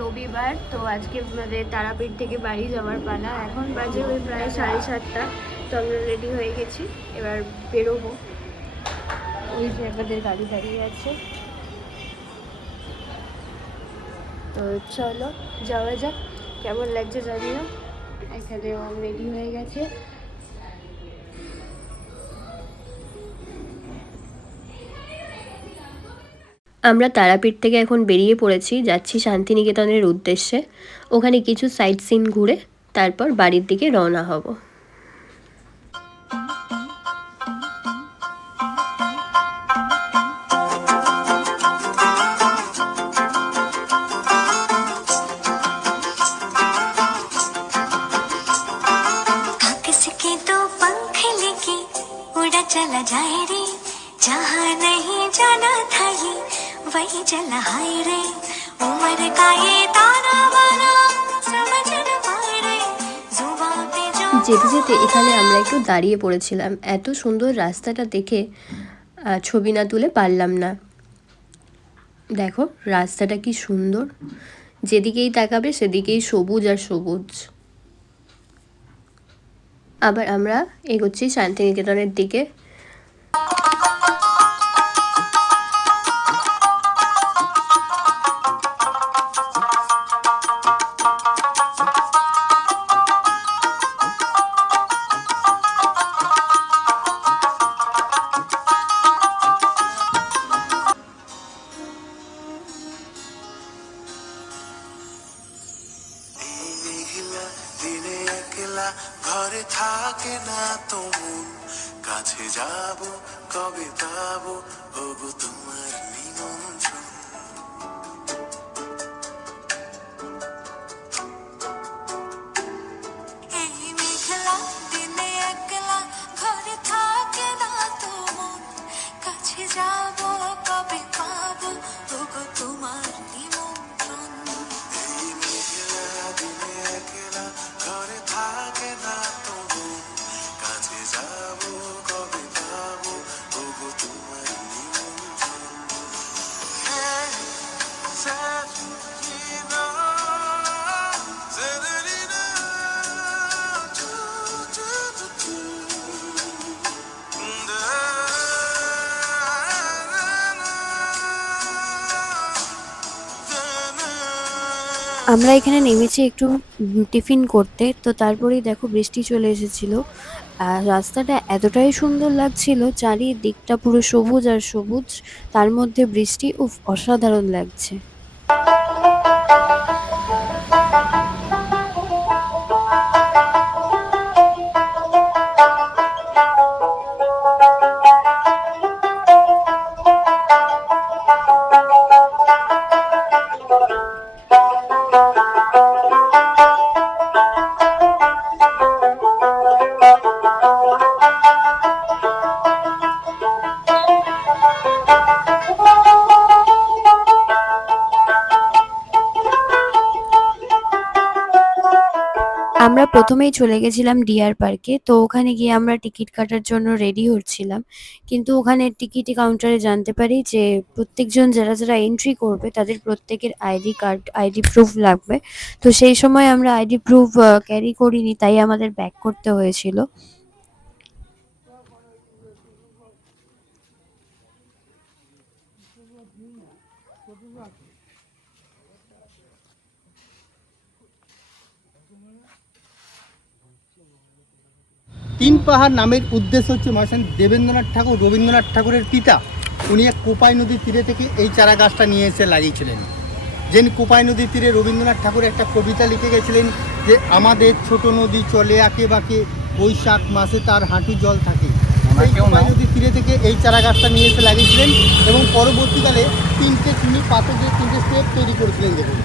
রবিবার। তো আজকে আমাদের তারাপীঠ থেকে বাড়ি যাওয়ার পালা। এখন বাজে ওই প্রায় 7:30। তো আমরা রেডি হয়ে গেছি, এবার বেরোবো। ওই যে আমাদের গাড়ি দাঁড়িয়ে আছে, তো চলো যাওয়া যাক। কেমন লাগছে জানিও। এখানে ও রেডি হয়ে গেছে। আমরা তারাপীঠ থেকে এখন বেরিয়ে পড়েছি, যাচ্ছি শান্তিনিকেতনের উদ্দেশ্যে। ওখানে কিছু সাইট সিন ঘুরে তারপর বাড়ির দিকে রওনা হব। चला जाए रे जहाँ नहीं जाना था ये वही चला हाय रे उम्र का ये ताना बाना समझ न पाए रे जुबान पे जो যেতে যেতে এখানে আমরা একটু দাঁড়িয়ে পড়েছিলাম। এত সুন্দর রাস্তাটা দেখে ছবি না তুলে পারলাম না। দেখো রাস্তাটা কি সুন্দর, যেদিকেই তাকাবে সেদিকেই সবুজ আর সবুজ। আবার আমরা এগোচ্ছি শান্তিনিকেতনের দিকে। ঘরে থাকে না তো মন কাছে যাব কবে পাবো ওগো তোমার নিমন্ত্রণ এই মেঘলা দিনে একলা ঘরে থাকে না তো মন কাছে যাব কবে পাবো ওগো তোমার নিমন্ত্রণ এই মেঘলা দিনে একলা ঘরে থাকে না তো মন কাছে যাব কবে পাবো ওগো তোমার নিমন্ত্রণ আমরা এখানে নেমেছি একটু টিফিন করতে, তো তারপরেই দেখো বৃষ্টি চলে এসেছিল। আর রাস্তাটা এতটাই সুন্দর লাগছিল, চারিদিকটা পুরো সবুজ আর সবুজ, তার মধ্যে বৃষ্টি, উফ অসাধারণ লাগছে। আমরা প্রথমেই চলে গেছিলাম ডিয়ার পার্কে। তো ওখানে গিয়ে আমরা টিকিট কাটার জন্য রেডি হচ্ছিলাম, কিন্তু ওখানে টিকিট কাউন্টারে জানতে পারি যে প্রত্যেকজন যারা যারা এন্ট্রি করবে তাদের প্রত্যেকের আইডি কার্ড, আইডি প্রুফ লাগবে। তো সেই সময় আমরা আইডি প্রুফ ক্যারি করিনি, তাই আমাদের ব্যাক করতে হয়েছিল। তিন পাহাড় নামের উদ্দেশ্য হচ্ছে মহাশয় দেবেন্দ্রনাথ ঠাকুর, রবীন্দ্রনাথ ঠাকুরের পিতা, উনি এক কোপাই নদীর তীরে থেকে এই চারা গাছটা নিয়ে এসে লাগিয়েছিলেন। যেন কোপাই নদীর তীরে রবীন্দ্রনাথ ঠাকুর একটা কবিতা লিখে গেছিলেন যে আমাদের ছোট নদী চলে আঁকে বাঁকে বৈশাখ মাসে তার হাঁটু জল থাকে। এই কোপাই নদীর তীরে থেকে এই চারা গাছটা নিয়ে এসে লাগিয়েছিলেন এবং পরবর্তীকালে তিনটে চুনি পাথর দিয়ে তিনটে স্টেপ তৈরি করেছিলেন। দেখুন,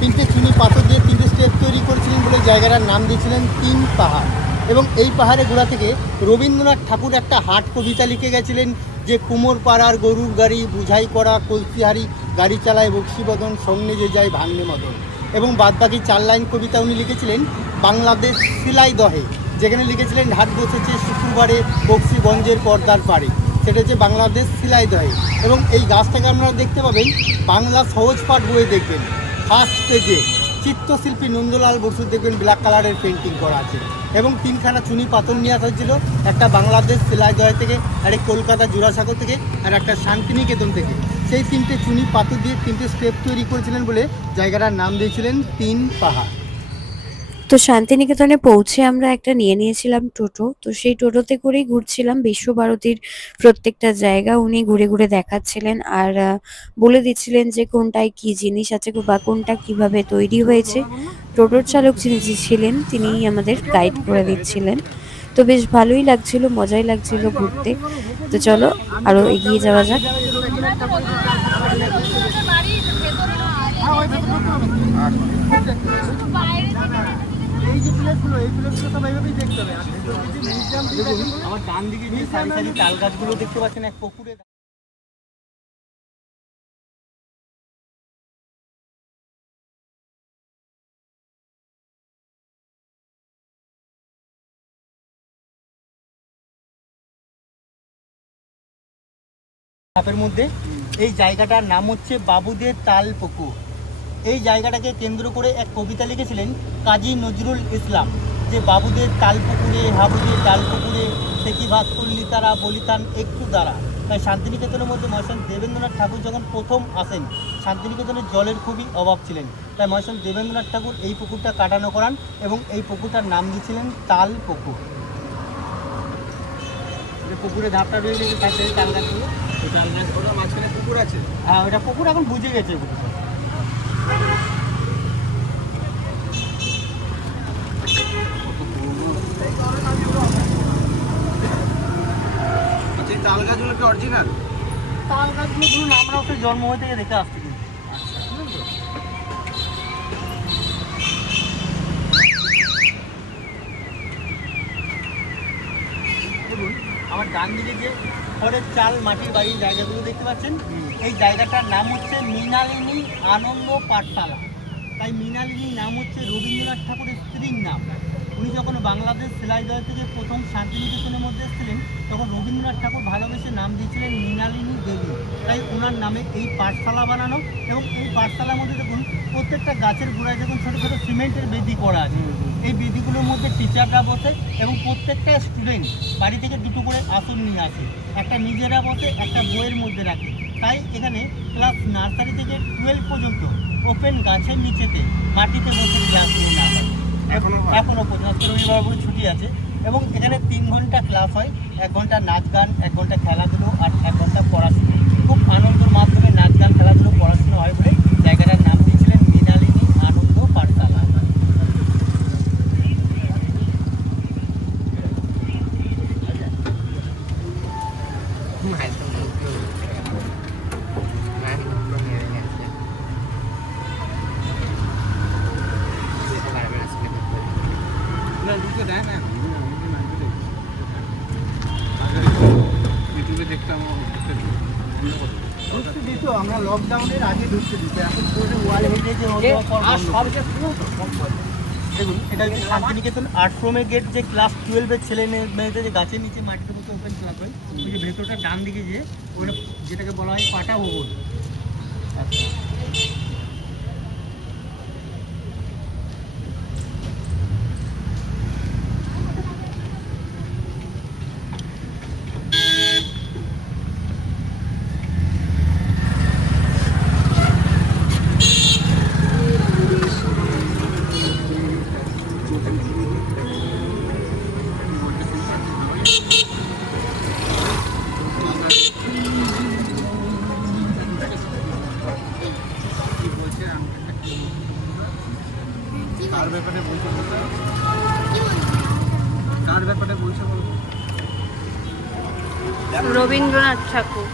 তিনটে চুনি পাথর দিয়ে তিনটে স্টেপ তৈরি করেছিলেন বলে জায়গাটার নাম দিয়েছিলেন তিন পাহাড়। এবং এই পাহাড়ের গোড়া থেকে রবীন্দ্রনাথ ঠাকুর একটা হাট কবিতা লিখে গেছিলেন যে কুমোর পাড়ার গরুর গাড়ি বুঝাই করা কলসিহারি গাড়ি চালায় বক্সিবদন সঙ্গে যে যায় ভাঙনে মদন। এবং বাদবাকি 4 লাইন কবিতা উনি লিখেছিলেন বাংলাদেশ সিলাই দহে, যেখানে লিখেছিলেন ঘাট বসেছে শুক্রবারে বক্সিগঞ্জের পর্দার পাড়ে, সেটা হচ্ছে বাংলাদেশ সিলাই দহে। এবং এই গাছটাকে আপনারা দেখতে পাবেন বাংলা সহজ পাঠ বইয়ে দেখবেন ফার্স্ট পেজে চিত্রশিল্পী নন্দলাল বসুর দেখবেন ব্ল্যাক কালারের পেন্টিং করা আছে, এবং 3খানা চুনি পাথর নিয়ে আসা হয়েছিল, একটা বাংলাদেশ সেলাইদহ থেকে, একটা কলকাতা জোড়াসাঁকো থেকে, আর একটা শান্তিনিকেতন থেকে। সেই 3টে চুনি পাথর দিয়ে 3টে স্টেপ তৈরি করেছিলেন বলে জায়গাটার নাম দিয়েছিলেন 3 পাহাড়। তো শান্তিনিকেতনে পৌঁছে আমরা একটা নিয়ে নিয়েছিলাম টোটো। তো সেই টোটোতে করেই ঘুরছিলাম বিশ্বভারতীর প্রত্যেকটা জায়গা উনি ঘুরে ঘুরে দেখাচ্ছিলেন, আর বলে দিচ্ছিলেন যে কোনটায় কি জিনিস আছে বা কোনটা কিভাবে তৈরি হয়েছে। টোটোর চালক যিনি ছিলেন তিনিই আমাদের গাইড করে দিচ্ছিলেন। তো বেশ ভালোই লাগছিল, মজাই লাগছিল ঘুরতে। তো চলো আরো এগিয়ে যাওয়া যাক। এই যে প্লেসগুলো, এই প্লেসগুলো সব এইভাবেই দেখতে হবে। আর মিউজিয়াম দেখুন, আমার ডান দিকে যে সারি সারি তাল গাছগুলো দেখতে পাচ্ছেন, এক পুকুরে ধাপের মধ্যে। এই জায়গাটার নাম হচ্ছে বাবুদের তাল পুকুর। এই জায়গাটাকে কেন্দ্র করে এক কবিতা লিখেছিলেন কাজী নজরুল ইসলাম, যে বাবুদের তাল পুকুরে হাবুদের তাল পুকুরে সে কি ভাত করলি তারা বলিতান একটু দ্বারা। তাই শান্তিনিকেতনের মধ্যে মহাশয় দেবেন্দ্রনাথ ঠাকুর যখন প্রথম আসেন, শান্তিনিকেতনের জলের খুবই অভাব ছিলেন, তাই মহাশয় দেবেন্দ্রনাথ ঠাকুর এই পুকুরটা কাটানো করান এবং এই পুকুরটার নাম দিয়েছিলেন তাল পুকুর। পুকুরে ধাপটা রয়ে গেছে, তার সাথে তাল গাছগুলো, ওই তাল গাছ ওটা মাঝখানে পুকুর আছে। হ্যাঁ, ওটা পুকুর এখন বুঝে গেছে পুকুরটা। তাল গাছগুলো কি অরিজিনাল? তাল গাছগুলো ধরুন আমরা ওকে জন্ম হয়ে থেকে দেখে আসছি কিন্তু। দেখুন আমার ডান দিকে যে খড়ের চাল মাটির বাড়ির জায়গাগুলো দেখতে পাচ্ছেন, এই জায়গাটার নাম হচ্ছে মৃণালিনী আনন্দ পাঠশালা। তাই মৃণালিনীর নাম হচ্ছে রবীন্দ্রনাথ ঠাকুরের স্ত্রীর নাম। উনি যখন বাংলাদেশ সেলাইদহ থেকে প্রথম শান্তিনিকেতনের মধ্যে এসেছিলেন, তখন রবীন্দ্রনাথ ঠাকুর ভালোবেসে নাম দিয়েছিলেন মৃণালিনী দেবী। তাই ওনার নামে এই পাঠশালা বানানো, এবং এই পাঠশালার মধ্যে দেখুন প্রত্যেকটা গাছের গোড়ায় দেখুন ছোটো ছোটো সিমেন্টের বেদি করা আছে। এই বেদিগুলোর মধ্যে টিচাররা বসে এবং প্রত্যেকটা স্টুডেন্ট বাড়ি থেকে দুটো করে আসন নিয়ে আসে, একটা নিজেরা বসে, একটা বইয়ের মধ্যে রাখে। তাই এখানে ক্লাস নার্সারি থেকে 12 পর্যন্ত ওপেন গাছের নিচেতে মাটিতে বসে ক্লাসগুলো না হয় এখনও পর্যন্ত। রবিবার করে ছুটি আছে এবং এখানে 3 ঘন্টা ক্লাস হয়, 1 ঘন্টা নাচ গান, 1 ঘন্টা খেলাধুলো আর 1 ঘন্টা পড়াশুনো। খুব আনন্দের মাধ্যমে নাচ গান খেলাধুলো পড়াশুনো হয় বলে জায়গাটার নাম দিয়েছিলেন মৃণালিনী আনন্দ পাঠশালা। ঢুকতে দিত, আমরা লকডাউনের আগে ঢুকতে দিত, এখন ওয়াল হেরিটেজে দেখুন এটা হচ্ছে শান্তিনিকেতন আশ্রমের গেট। যে ক্লাস 12-এর ছেলে মেয়েদের যে গাছের নিচে মাটিতে মতো ওপেন ক্লাস হয়, ওই যে ভেতরটা ডান দিকে যে ওটা যেটাকে বলা হয় পাটা ভবন। কার ব্যাপারে বলছো? কার ব্যাপারে বলছো? রবীন্দ্রনাথ ঠাকুর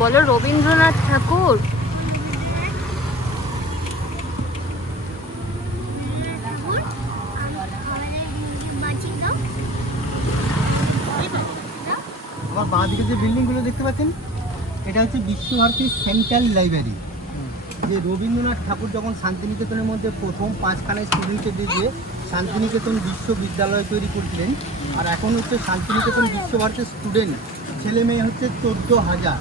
বলো, রবীন্দ্রনাথ ঠাকুর। আমার বাঁ দিকে যে বিল্ডিংগুলো দেখতে পাচ্ছেন, এটা হচ্ছে বিশ্বভারতী সেন্ট্রাল লাইব্রেরি। যে রবীন্দ্রনাথ ঠাকুর যখন শান্তিনিকেতনের মধ্যে প্রথম 5খানা স্টুডেন্টকে দিয়ে শান্তিনিকেতন বিশ্ববিদ্যালয় তৈরি করছিলেন, আর এখন হচ্ছে শান্তিনিকেতন বিশ্বভারতীর স্টুডেন্ট ছেলে মেয়ে হচ্ছে 14,000,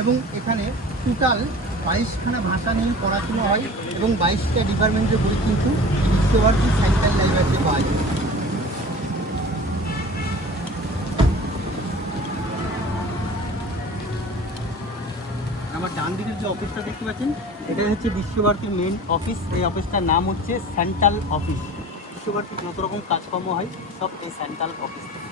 এবং এখানে টোটাল 22খানা ভাষা নিয়ে পড়াশোনা হয় এবং 22টা ডিপার্টমেন্টের বই কিন্তু বিশ্বভারতী সেন্ট্রাল লাইব্রেরিতে পাওয়া যায়। আমার ডান দিকের যে অফিসটা দেখতে পাচ্ছেন, এটা হচ্ছে বিশ্বভারতীর মেন অফিস। এই অফিসটার নাম হচ্ছে সেন্ট্রাল অফিস। বিশ্বভারতীর যত রকম কাজকর্ম হয় সব এই সেন্ট্রাল অফিস থেকে।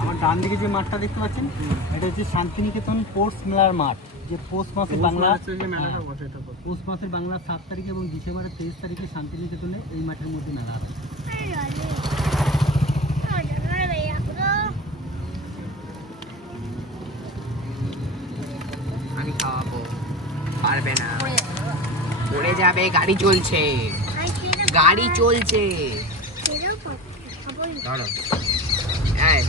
আমার ডান দিকে যে মাঠটা দেখতে পাচ্ছেন, এটা হচ্ছে শান্তিনিকেতন পৌষ মেলার মাঠ। যে পৌষ মাসের বাংলা পৌষ মাসের বাংলা 7 তারিখে এবং ডিসেম্বরের 23 তারিখে শান্তিনিকেতনে এই মাঠের মধ্যে মেলা আছে। আমি খাওয়াবো, পারবে না, পড়ে যাবে, গাড়ি চলছে, গাড়ি চলছে, ধরো এই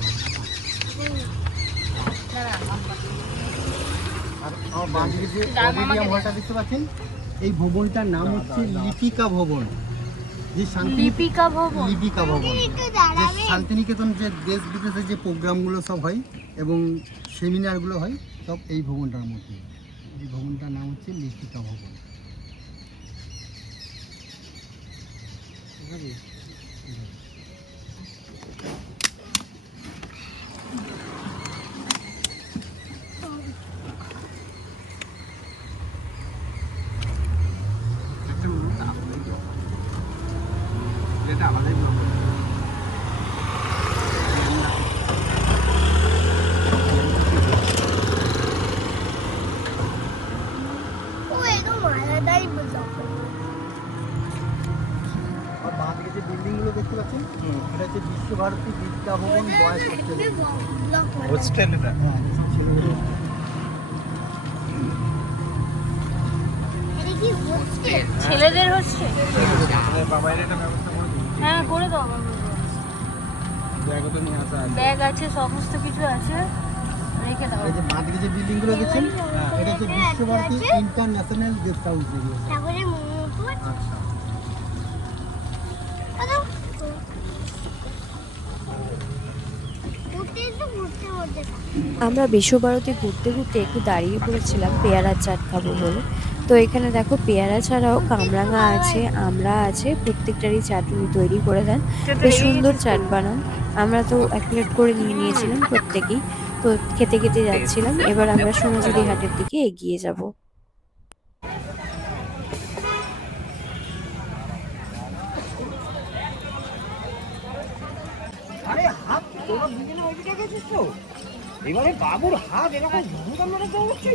আর আমার বাঁ দিকে যে অডিটোরিয়াম হলটা দেখতে পাচ্ছেন, এই ভবনটার নাম হচ্ছে লিপিকা ভবন। যে লিপিকা ভবন যে শান্তিনিকেতন যে দেশ বিদেশে যে প্রোগ্রামগুলো সব হয় এবং সেমিনারগুলো হয় সব এই ভবনটার মধ্যে। এই ভবনটার নাম হচ্ছে লিপিকা ভবন। ঠিক আছে? এটা আমাদের আর বাঁ দিকে যে বিল্ডিংগুলো দেখতে পাচ্ছেন, এটা হচ্ছে বিশ্বভারতী বিদ্যা ভবন বয়েজ হোস্টেল এটা। হ্যাঁ, ছেলেগুলো ছেলেদের হচ্ছে? বাবার একটা ব্যবস্থা করে দিন। হ্যাঁ, করে দাও। ব্যাগও তো নিয়ে আসা আছে। ব্যাগ আছে, সমস্ত কিছু আছে, রেখে দাও। এই যে বাঁ দিকে যে বিল্ডিংগুলো দেখছেন, এটা হচ্ছে Visva Bharati international guest house area. আচ্ছা, আমরা বিশ্বভারতী ঘুরতে ঘুরতে একটু দাঁড়িয়ে পড়েছিলাম পেয়ারার চাট খাবো বলে। তো এখানে দেখো পেয়ারা ছাড়াও কামরাঙা আছে, আমড়া আছে, প্রত্যেকটারই চাট উনি তৈরি করে দেন। বেশ সুন্দর চাট বানান। আমরা তো 1 প্লেট করে নিয়ে নিয়েছিলাম প্রত্যেকেই। তো খেতে খেতে যাচ্ছিলাম। এবার আমরা সোনাঝুরি হাটের দিকে এগিয়ে যাব। আরে হাত তোরা দুজনে ওইদিকে গেছিস তো? এবারে বাবুর হাত এরকম ভূমিকা মেরে দেওয়া হচ্ছে।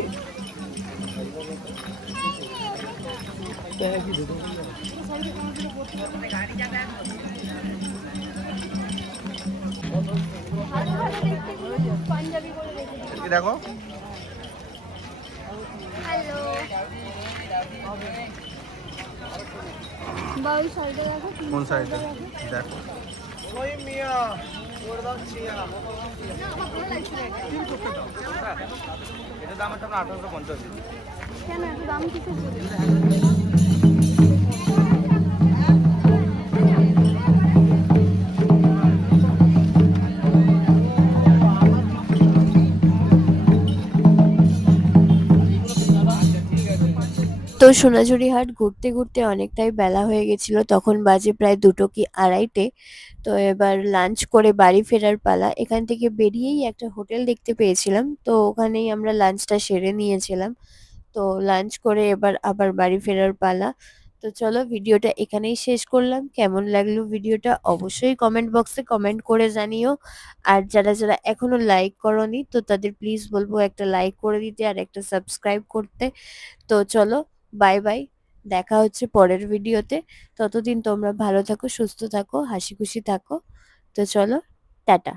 দেখো কোন সাইডে দেখো। ওই মিয়া ওর দাম চিয়া এটা দাম আছে 1850। কেন এত দাম কিছু? তো সোনাঝুরি হাট ঘুরতে ঘুরতে অনেকটাই বেলা হয়ে গেছিল, তখন বাজে প্রায় 2টো কি 2:30। তো এবার লাঞ্চ করে বাড়ি ফেরার পালা। এখান থেকে বেরিয়েই একটা হোটেল দেখতে পেয়েছিলাম, তো ওখানেই আমরা লাঞ্চটা সেরে নিয়েছিলাম। তো লাঞ্চ করে এবার আবার বাড়ি ফেরার পালা। তো চলো ভিডিওটা এখানেই শেষ করলাম। কেমন লাগলো ভিডিওটা অবশ্যই কমেন্ট বক্সে কমেন্ট করে জানিও। আর যারা যারা এখনো লাইক করোনি তো তাদের প্লিজ বলবো একটা লাইক করে দিতে আর একটা সাবস্ক্রাইব করতে। তো চলো, বাই বাই, দেখা হচ্ছে পরের ভিডিওতে। ততদিন তোমরা ভালো থাকো, সুস্থ থাকো, হাসি খুশি থাকো। তো চলো, টাটা।